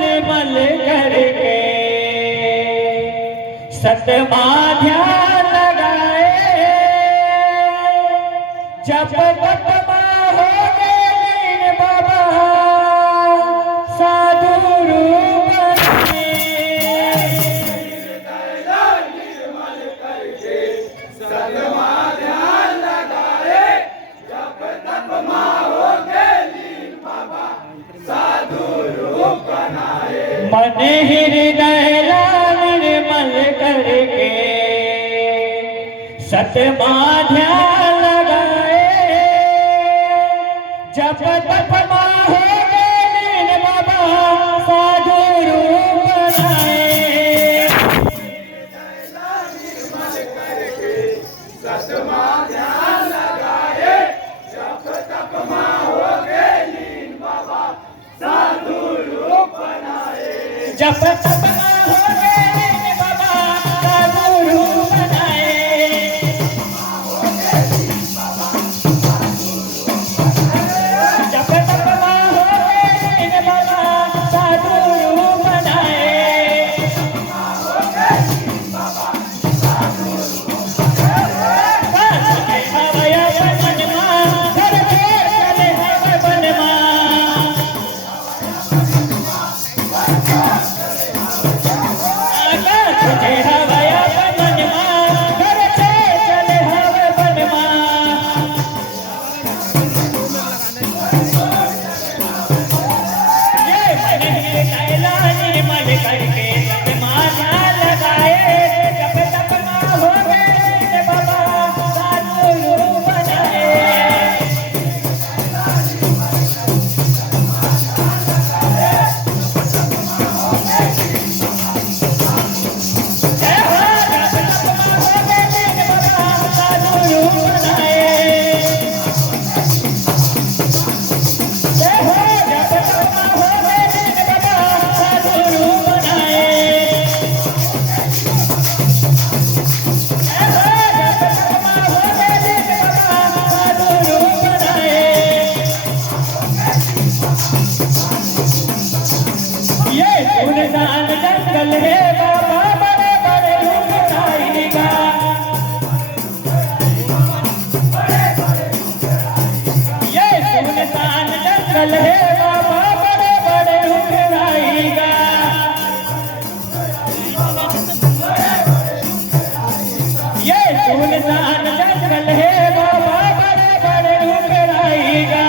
निर्मल करके सतमा ध्यान लगाए, जप तपमा हो गए बाबा साधु रूप निर्मल करके सतमा ध्यान लगाए, जप तपमा हो गए बाबा साधु रूप बनाए। मन हृदय निर्मल करके सतमा ध्यान लगाए, जप तपमा हो गए बाबा साधु रूप बनाए। निर्मल करके सतमा ध्यान लगाए, जप तपमा हो गए बाबा साधु रूप बनाए। जप तपमा हो गए बाबा साधु रूप बनाए। जप तपमा हो गए बाबा साधु रूप बनाए। हवया बनमा घर के चले हव बनमा, हवया बनमा घर से चले हव बनमा। ये मन कैला निर्मल करके सतमा ध्यान लगाए, जप तपमा हो गए बाबा साधु रूप बनाए। जय हो जप तपमा हो गए बाबा साधु रूप बनाए। जय हो जप तपमा हो गए बाबा साधु रूप बनाए। जय हो जप तपमा हो गए बाबा साधु रूप बनाए। ये सुनसान जंगल है बाबा बड़े बड़े रूप लाएगा। ये सुनसान जंगल है बाबा बड़े बड़े रूप लाएगा। ये सुनसान जंगल है बाबा बड़े बड़े रूप लाएगा।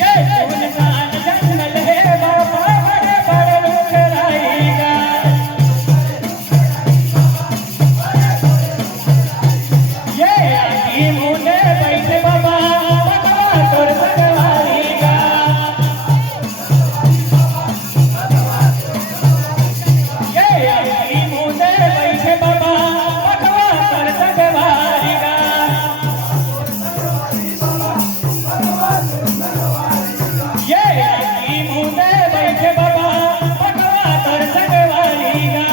ये सुनसान जंगल है बाबा बड़े बड़े रूप लाएगा। ये आदि मुने बैठे बाबा भगवा तोर भगवारीगा। ये आदि मुने बैठे बाबा भगवा तोर भगवारीगा। ये आदि मुने बैठे बाबा भगवा तोर भगवारीगा।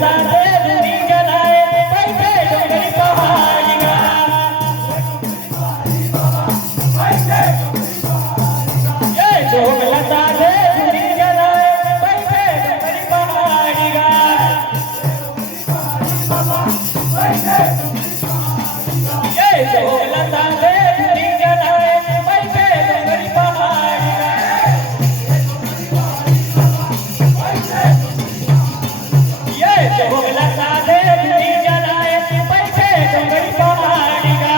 साथे धूनी जलाए बैठे डोंगरी पहाड़ी गा ये ढोकला साथे धूनी जलाए बैठे डोंगरी पहाड़ी गा ये ढोकला साथे धूनी जलाए बैठे डोंगरी पहाड़ी गा ये ढोकला साथे धूनी जलाए बैठे डोंगरी पहाड़ी गा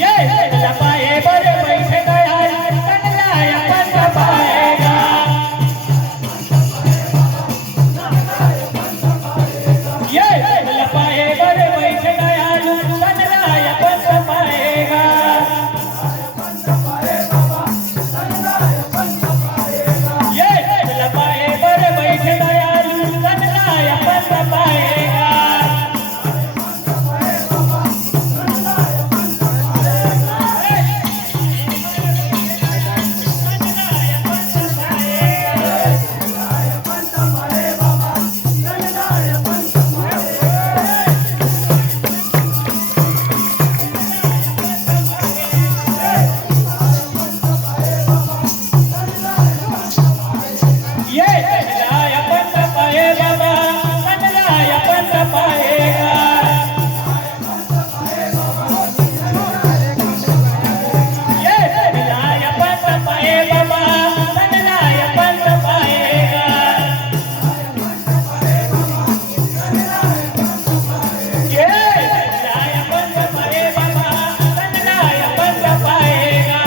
ये लपाए बर बैठे गया कनलाया पंथ पाएगा ये लपाए बर बैठे गया कनलाया पंथ पाएगा ये लपाए बर बैठे गया कनलाया पंथ पाएगा ये कनलाया पंथ पाए बाबा कनलाया पंथ पाएगा ये कनलाया पंथ पाए बाबा कनलाया पंथ पाएगा ये कनलाया पंथ पाए बाबा कनलाया पंथ पाएगा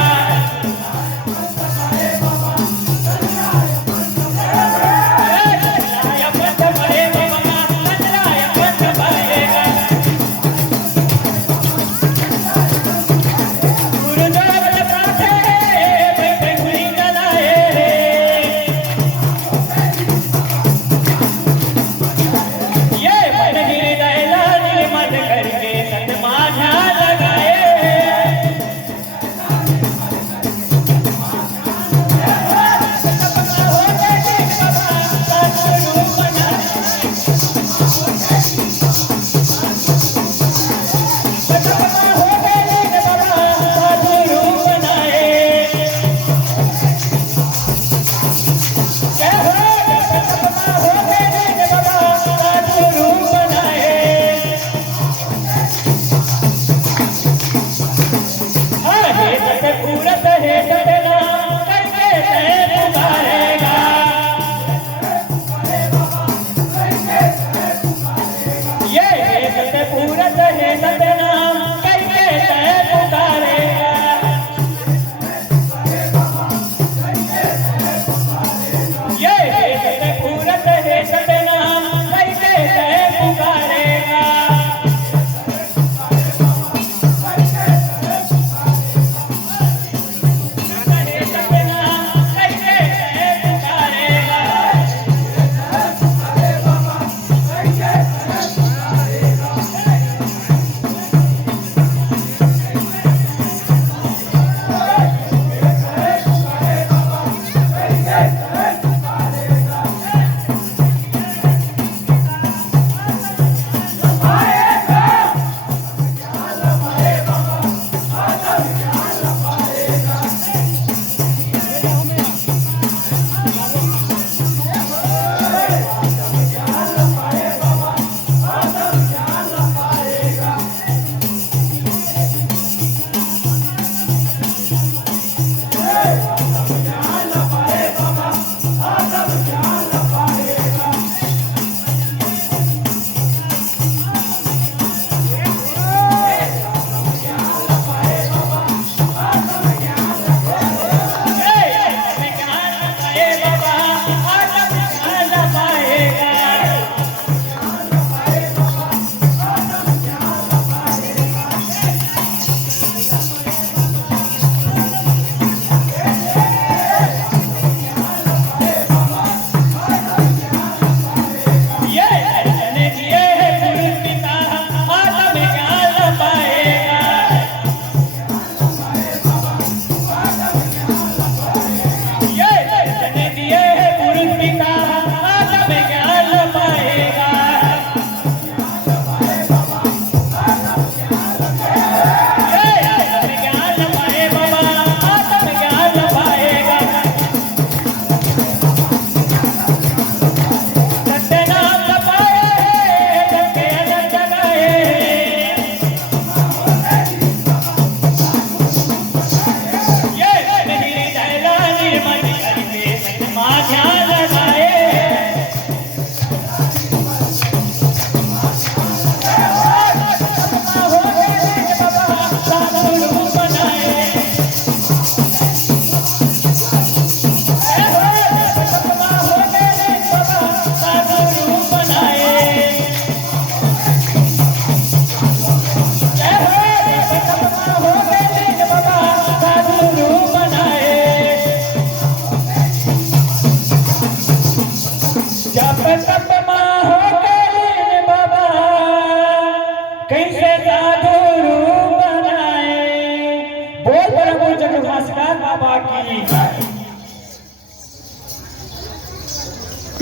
माझ्या